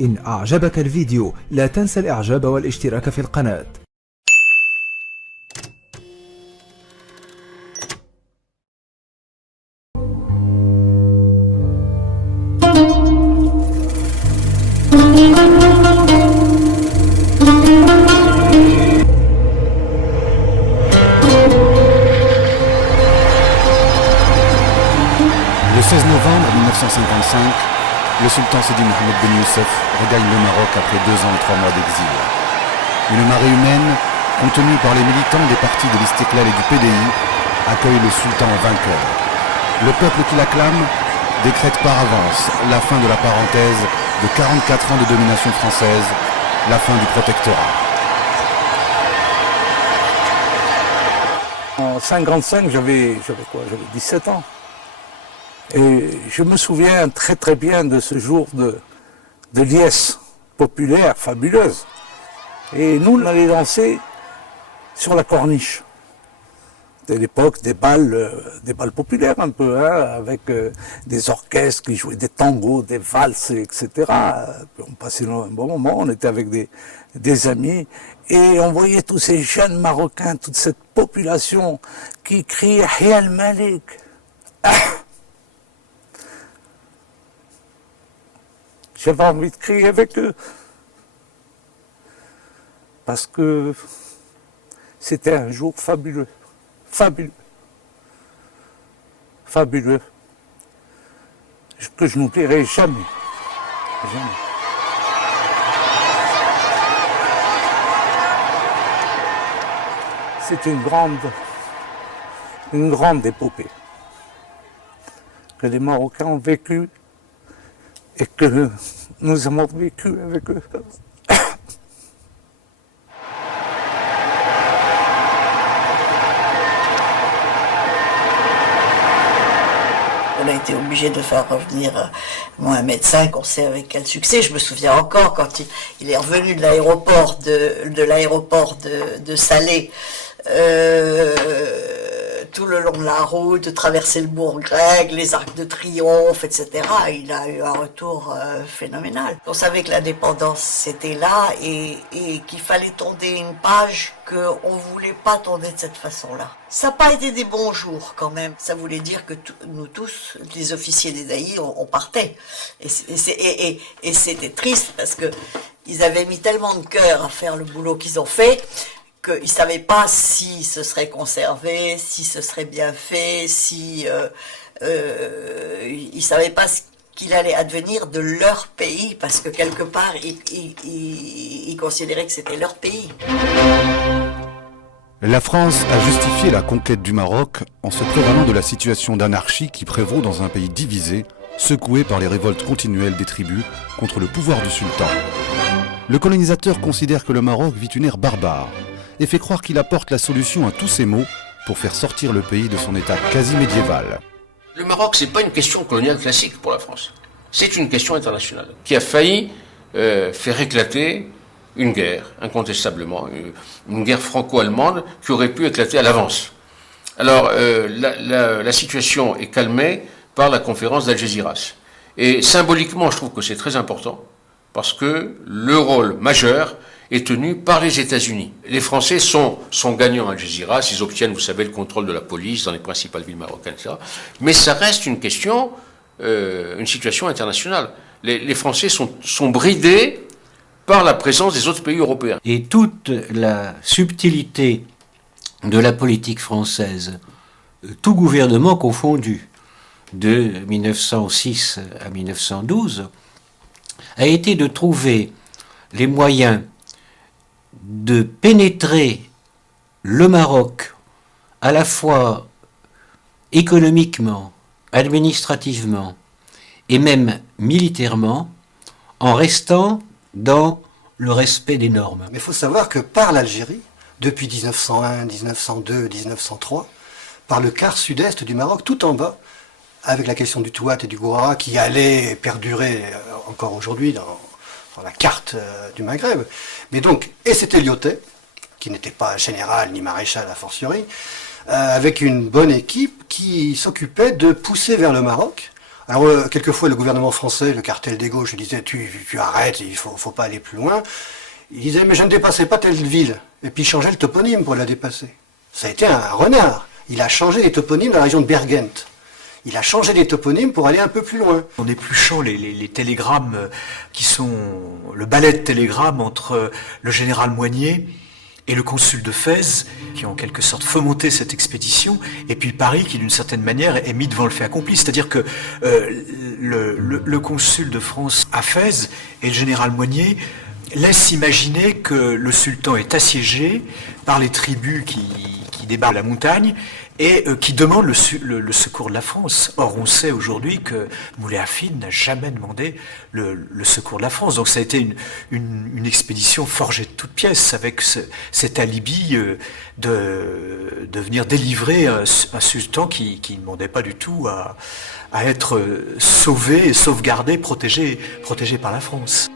إن أعجبك الفيديو لا تنسى الإعجاب والاشتراك في القناة. Le 16 novembre 1955, le sultan Sidi Mohamed Ben Youssef regagne le Maroc après 2 ans et 3 mois d'exil. Une marée humaine, contenue par les militants des partis de l'Istiqlal et du PDI, accueille le sultan vainqueur. Le peuple qui l'acclame décrète par avance la fin de la parenthèse de 44 ans de domination française, la fin du protectorat. En 1955, j'avais 17 ans. Et je me souviens très très bien de ce jour de liesse populaire, fabuleuse. Et nous, on allait danser sur la corniche. C'était l'époque des balles populaires un peu, hein, avec des orchestres qui jouaient des tangos, des valses, etc. On passait un bon moment, on était avec des amis, et on voyait tous ces jeunes Marocains, toute cette population qui criait « Hiya al-Malik ». J'avais envie de crier avec eux, parce que c'était un jour fabuleux, fabuleux, fabuleux, que je n'oublierai jamais, jamais. C'est une grande épopée que les Marocains ont vécue et que nous avons vécu avec eux. On a été obligé de faire revenir Mohamed V, on sait avec quel succès. Je me souviens encore quand il est revenu de l'aéroport de Salé, tout le long de la route, de traverser le bourg grec, les arcs de triomphe, etc. Il a eu un retour phénoménal. On savait que l'indépendance c'était là et qu'il fallait tourner une page qu'on ne voulait pas tourner de cette façon-là. Ça n'a pas été des bons jours quand même. Ça voulait dire que nous tous, les officiers des Daïs, on partait. Et c'était triste parce que ils avaient mis tellement de cœur à faire le boulot qu'ils ont fait, qu'ils ne savaient pas si ce serait conservé, si ce serait bien fait, ils ne savaient pas ce qu'il allait advenir de leur pays, parce que quelque part, ils considéraient que c'était leur pays. La France a justifié la conquête du Maroc en se prévalant de la situation d'anarchie qui prévaut dans un pays divisé, secoué par les révoltes continuelles des tribus contre le pouvoir du sultan. Le colonisateur considère que le Maroc vit une ère barbare et fait croire qu'il apporte la solution à tous ces maux pour faire sortir le pays de son état quasi médiéval. Le Maroc, c'est pas une question coloniale classique pour la France. C'est une question internationale qui a failli faire éclater une guerre, incontestablement, une guerre franco-allemande qui aurait pu éclater à l'avance. Alors, la situation est calmée par la conférence d'Algésiras. Et symboliquement, je trouve que c'est très important, parce que le rôle majeur est tenu par les États-Unis. Les Français sont gagnants à Algésiras, ils obtiennent, vous savez, le contrôle de la police dans les principales villes marocaines, etc. Mais ça reste une question, une situation internationale. Les Français sont bridés par la présence des autres pays européens. Et toute la subtilité de la politique française, tout gouvernement confondu, de 1906 à 1912, a été de trouver les moyens de pénétrer le Maroc à la fois économiquement, administrativement et même militairement, en restant dans le respect des normes. Mais il faut savoir que par l'Algérie, depuis 1901, 1902, 1903, par le quart sud-est du Maroc, tout en bas, avec la question du Touat et du Gouara qui allait perdurer encore aujourd'hui dans la carte du Maghreb. Mais donc, et c'était Lyotet, qui n'était pas général ni maréchal a fortiori, avec une bonne équipe qui s'occupait de pousser vers le Maroc Alors, quelquefois, le gouvernement français, le cartel des gauches, disait tu arrêtes, il faut pas aller plus loin. Il disait mais je ne dépassais pas telle ville. Et puis il changeait le toponyme pour la dépasser. Ça a été un renard. Il a changé les toponymes dans la région de Bergent. Il a changé les toponymes pour aller un peu plus loin. En épluchant les télégrammes qui sont le ballet de télégrammes entre le général Moignet et le consul de Fès, qui ont en quelque sorte fomenté cette expédition, et puis Paris qui d'une certaine manière est mis devant le fait accompli. C'est-à-dire que le consul de France à Fès et le général Moignet laissent imaginer que le sultan est assiégé par les tribus qui débarquent la montagne et qui demandent le secours de la France. Or, on sait aujourd'hui que Moulay Hafid n'a jamais demandé le secours de la France. Donc ça a été une expédition forgée de toutes pièces, avec cet alibi de venir délivrer un sultan qui ne demandait pas du tout à être sauvé, sauvegardé, protégé par la France.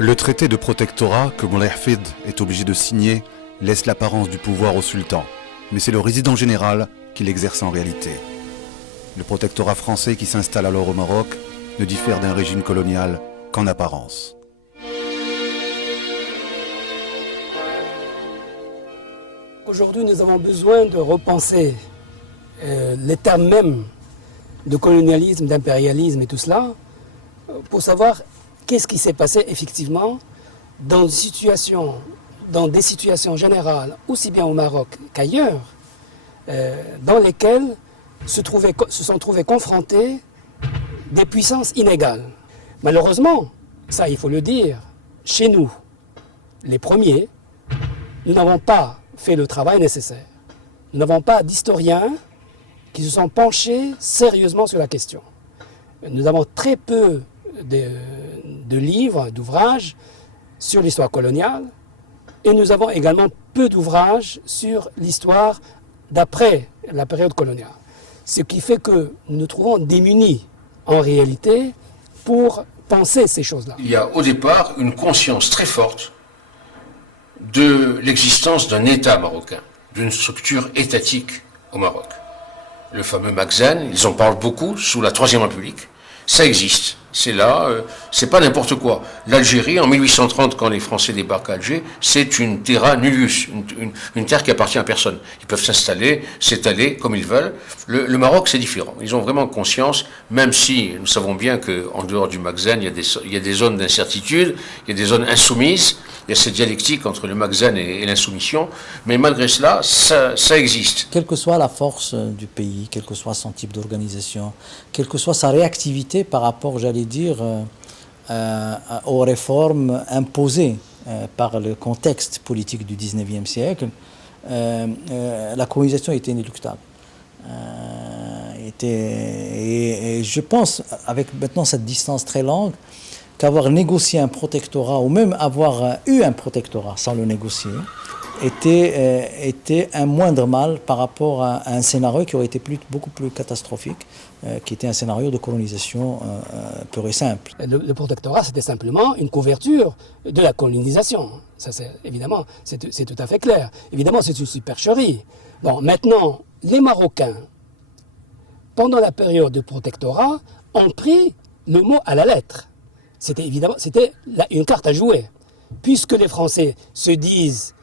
Le traité de protectorat que Moulay Hafid est obligé de signer laisse l'apparence du pouvoir au sultan, mais c'est le résident général qui l'exerce en réalité. Le protectorat français qui s'installe alors au Maroc ne diffère d'un régime colonial qu'en apparence. Aujourd'hui, nous avons besoin de repenser les termes même de colonialisme, d'impérialisme et tout cela, pour savoir qu'est-ce qui s'est passé effectivement dans des situations générales, aussi bien au Maroc qu'ailleurs, dans lesquelles se sont trouvées confrontées des puissances inégales. Malheureusement, ça il faut le dire, chez nous, les premiers, nous n'avons pas fait le travail nécessaire. Nous n'avons pas d'historiens qui se sont penchés sérieusement sur la question. Nous avons très peu de livres, d'ouvrages sur l'histoire coloniale, et nous avons également peu d'ouvrages sur l'histoire d'après la période coloniale. Ce qui fait que nous nous trouvons démunis, en réalité, pour penser ces choses-là. Il y a au départ une conscience très forte de l'existence d'un État marocain, d'une structure étatique au Maroc. Le fameux Magzen, ils en parlent beaucoup sous la Troisième République. Ça existe, c'est là, c'est pas n'importe quoi. L'Algérie, en 1830, quand les Français débarquent à Alger, c'est une terra nullius, une terre qui appartient à personne. Ils peuvent s'installer, s'étaler comme ils veulent. Le Maroc, c'est différent. Ils ont vraiment conscience, même si nous savons bien qu'en dehors du Magzen, il y a des zones d'incertitude, il y a des zones insoumises, il y a cette dialectique entre le Magzen et l'insoumission, mais malgré cela, ça existe. Quelle que soit la force du pays, quel que soit son type d'organisation, quelle que soit sa réactivité par rapport, j'allais dire, aux réformes imposées par le contexte politique du 19e siècle, la colonisation était inéluctable. Et je pense, avec maintenant cette distance très longue, qu'avoir négocié un protectorat, ou même avoir eu un protectorat sans le négocier, était un moindre mal par rapport à un scénario qui aurait été beaucoup plus catastrophique, qui était un scénario de colonisation pur et simple. Le protectorat, c'était simplement une couverture de la colonisation. Ça, évidemment, c'est tout à fait clair. Évidemment, c'est une supercherie. Bon, maintenant, les Marocains, pendant la période de protectorat, ont pris le mot à la lettre. C'était une carte à jouer. Puisque les Français se disent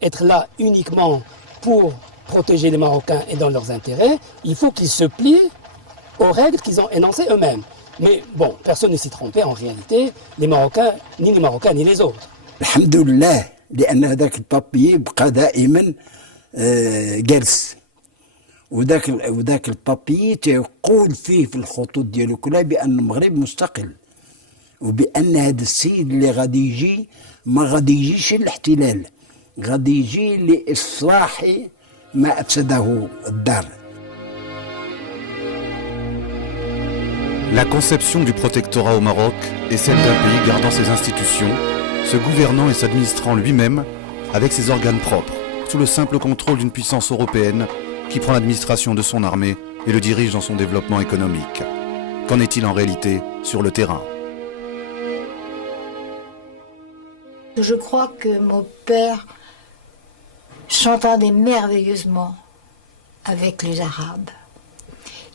être là uniquement pour protéger les Marocains et dans leurs intérêts, il faut qu'ils se plient aux règles qu'ils ont énoncées eux-mêmes. Mais bon, personne ne s'y trompait en réalité, ni les Marocains ni les autres. Alhamdoulilah, لأن هذاك البابي بقى دائما جالس وذاك البابي تيقول فيه في الخطوط ديالو كلها بأن المغرب مستقل وبأن هذا السيد اللي غادي يجي ما غادي يجيش الاحتلال غادي يجي لإصلاح ما أفسده الدار. La conception du protectorat au Maroc est celle d'un pays gardant ses institutions, se gouvernant et s'administrant lui-même avec ses organes propres, sous le simple contrôle d'une puissance européenne qui prend l'administration de son armée et le dirige dans son développement économique. Qu'en est-il en réalité sur le terrain ? Je crois que mon père s'entendait merveilleusement avec les Arabes.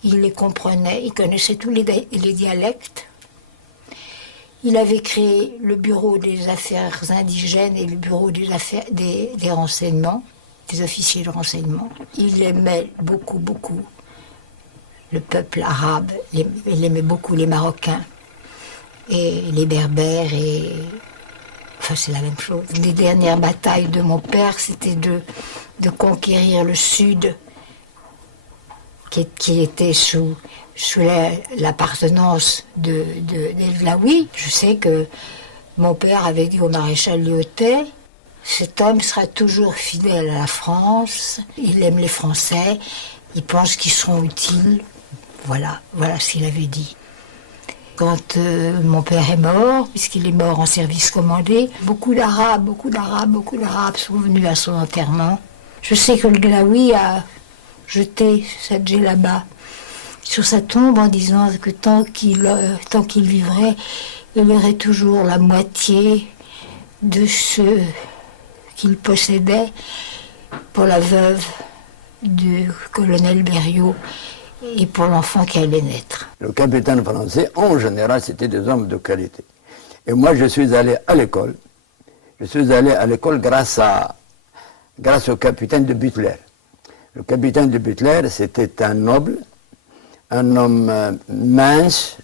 Il les comprenait, il connaissait tous les dialectes. Il avait créé le bureau des affaires indigènes et le bureau des renseignements, des officiers de renseignement. Il aimait beaucoup, beaucoup le peuple arabe, il aimait beaucoup les Marocains et les Berbères enfin c'est la même chose. Les dernières batailles de mon père, c'était de conquérir le sud qui était sous l'appartenance de Vlaoui. Je sais que mon père avait dit au maréchal Lyautey, cet homme sera toujours fidèle à la France, il aime les Français, il pense qu'ils seront utiles. Voilà ce qu'il avait dit. Quand mon père est mort, puisqu'il est mort en service commandé, beaucoup d'Arabes sont venus à son enterrement. Je sais que le Glaoui a jeté cette djellaba sur sa tombe en disant que tant qu'il vivrait, il y aurait toujours la moitié de ce qu'il possédait pour la veuve du colonel Berriot et pour l'enfant qui allait naître. Le capitaine français, en général, c'était des hommes de qualité. Et moi, je suis allé à l'école. Je suis allé à l'école grâce au capitaine de Butler. Le capitaine de Butler, c'était un noble, un homme mince,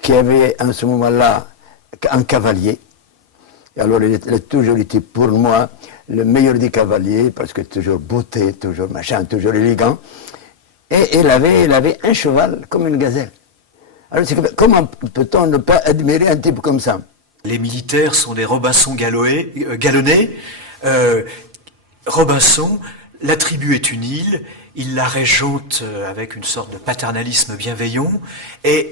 qui avait à ce moment-là un cavalier. Et alors il a toujours été pour moi le meilleur des cavaliers, parce que toujours beauté, toujours machin, toujours élégant. Et il avait un cheval comme une gazelle. Alors comment peut-on ne pas admirer un type comme ça? Les militaires sont des Robinson galonnés. Robinson, la tribu est une île, il la régente avec une sorte de paternalisme bienveillant, et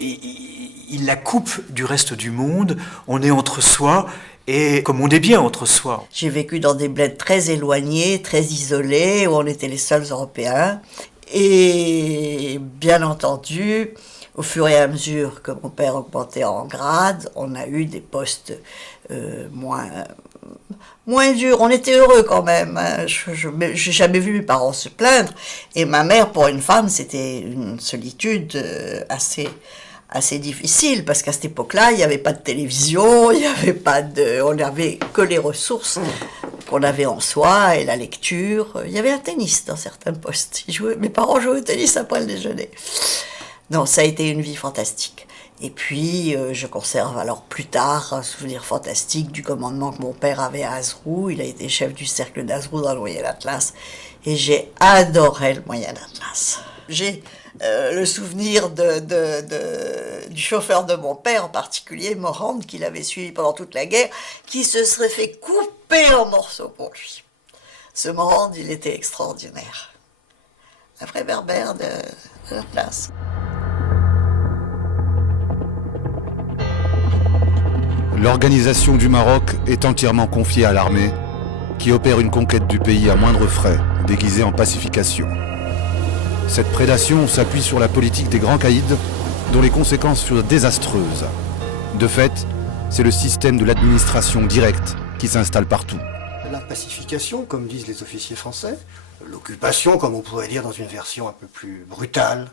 il la coupe du reste du monde. On est entre soi, et comme on est bien entre soi. J'ai vécu dans des bleds très éloignés, très isolés, où on était les seuls Européens. Et bien entendu, au fur et à mesure que mon père augmentait en grade, on a eu des postes moins durs. On était heureux quand même. Hein. Je n'ai jamais vu mes parents se plaindre. Et ma mère, pour une femme, c'était une solitude assez difficile, parce qu'à cette époque-là, il n'y avait pas de télévision, on n'avait que les ressources qu'on avait en soi et la lecture. Il y avait un tennis dans certains postes. Mes parents jouaient au tennis après le déjeuner. Non, ça a été une vie fantastique. Et puis, je conserve alors plus tard un souvenir fantastique du commandement que mon père avait à Azrou. Il a été chef du cercle d'Azrou dans le Moyen Atlas. Et j'ai adoré le Moyen Atlas. J'ai le souvenir du chauffeur de mon père, en particulier Morand, qu'il avait suivi pendant toute la guerre, qui se serait fait couper en morceaux pour lui. Ce Morand, il était extraordinaire. Un vrai berbère de la place. L'organisation du Maroc est entièrement confiée à l'armée, qui opère une conquête du pays à moindre frais, déguisée en pacification. Cette prédation s'appuie sur la politique des grands caïds, dont les conséquences furent désastreuses. De fait, c'est le système de l'administration directe qui s'installe partout. La pacification, comme disent les officiers français, l'occupation, comme on pourrait dire dans une version un peu plus brutale,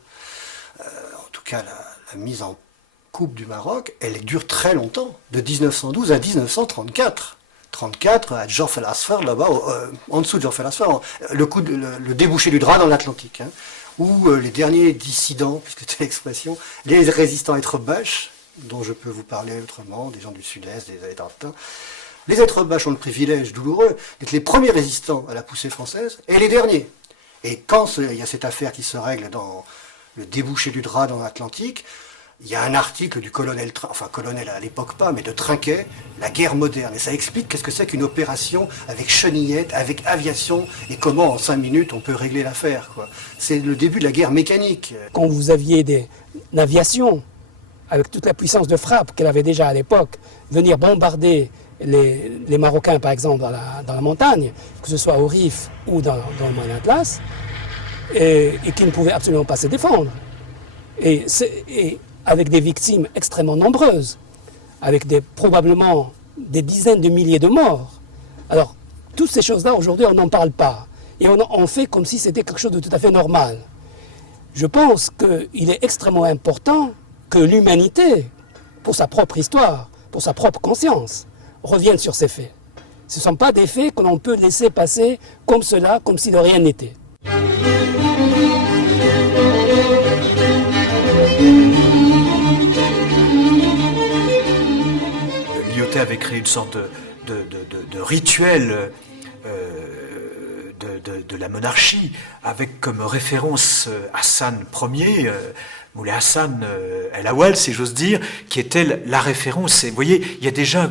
en tout cas la mise en coupe du Maroc, elle dure très longtemps, de 1912 à 1934. 34 à Djorf el Asfar, là-bas, en dessous de Djorf el Asfar, le débouché du drap dans l'Atlantique, hein, où les derniers dissidents, puisque c'est l'expression, les résistants Etrebach, dont je peux vous parler autrement, des gens du sud-est, des Aïdartins, les Etrebach ont le privilège douloureux d'être les premiers résistants à la poussée française, et les derniers. Et quand il y a cette affaire qui se règle dans le débouché du drap dans l'Atlantique, il y a un article du colonel, enfin colonel à l'époque pas, mais de Trinquet, la guerre moderne. Et ça explique qu'est-ce que c'est qu'une opération avec chenillette, avec aviation, et comment en 5 minutes on peut régler l'affaire, quoi. C'est le début de la guerre mécanique. Quand vous aviez une aviation, avec toute la puissance de frappe qu'elle avait déjà à l'époque, venir bombarder les Marocains, par exemple, dans la montagne, que ce soit au Rif ou dans le Moyen Atlas, et qui ne pouvaient absolument pas se défendre. Et avec des victimes extrêmement nombreuses, avec probablement des dizaines de milliers de morts. Alors, toutes ces choses-là, aujourd'hui, on n'en parle pas. et on fait comme si c'était quelque chose de tout à fait normal. Je pense qu'il est extrêmement important que l'humanité, pour sa propre histoire, pour sa propre conscience, revienne sur ces faits. Ce ne sont pas des faits que l'on peut laisser passer comme cela, comme si de rien n'était. Lyautey avait créé une sorte de rituel de la monarchie, avec comme référence Hassan Ier, Moulay Hassan El Awal, si j'ose dire, qui était la référence. Et vous voyez, il y a déjà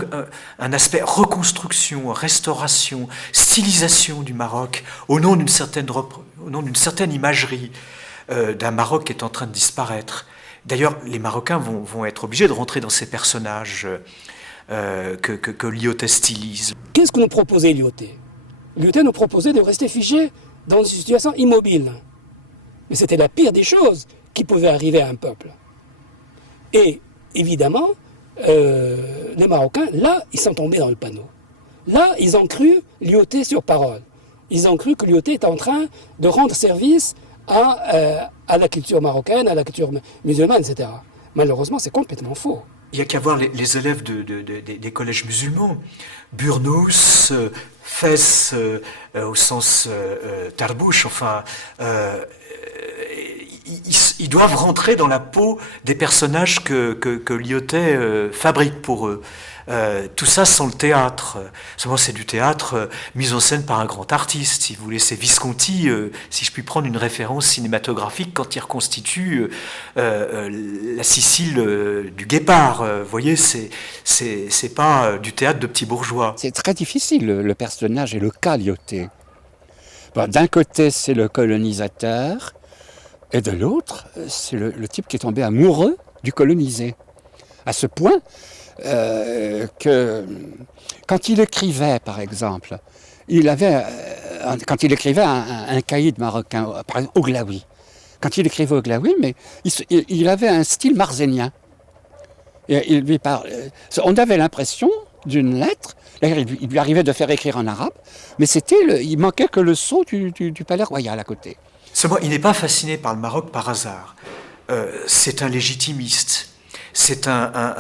un aspect reconstruction, restauration, stylisation du Maroc, au nom d'une certaine imagerie d'un Maroc qui est en train de disparaître. D'ailleurs, les Marocains vont être obligés de rentrer dans ces personnages que Lyautey stylise. Qu'est-ce que nous proposait Lyautey? Lyautey nous proposait de rester figé dans une situation immobile. Mais c'était la pire des choses qui pouvait arriver à un peuple. Et évidemment, les Marocains, là, ils sont tombés dans le panneau. Là, ils ont cru Lyautey sur parole. Ils ont cru que Lyautey était en train de rendre service à la culture marocaine, à la culture musulmane, etc. Malheureusement, c'est complètement faux. Il n'y a qu'à voir les élèves des collèges musulmans. Burnous, Fès, au sens Tarbouche, enfin... Ils doivent rentrer dans la peau des personnages que Lyautey fabrique pour eux. Tout ça sans le théâtre. Souvent c'est du théâtre mis en scène par un grand artiste. Si vous voulez, c'est Visconti, si je puis prendre une référence cinématographique, quand il reconstitue la Sicile du Guépard. Vous voyez, c'est pas du théâtre de petits bourgeois. C'est très difficile, le personnage et le cas Lyautey. Bon, d'un côté, c'est le colonisateur, et de l'autre, c'est le type qui est tombé amoureux du colonisé. À ce point que quand il écrivait, par exemple, quand il écrivait un caïd marocain, par exemple Oglaoui, quand il écrivait Oglaoui, mais il avait un style marzénien. Et on avait l'impression d'une lettre, il lui arrivait de faire écrire en arabe, mais il manquait que le sceau du palais royal à côté. Seulement, il n'est pas fasciné par le Maroc par hasard. C'est un légitimiste. C'est un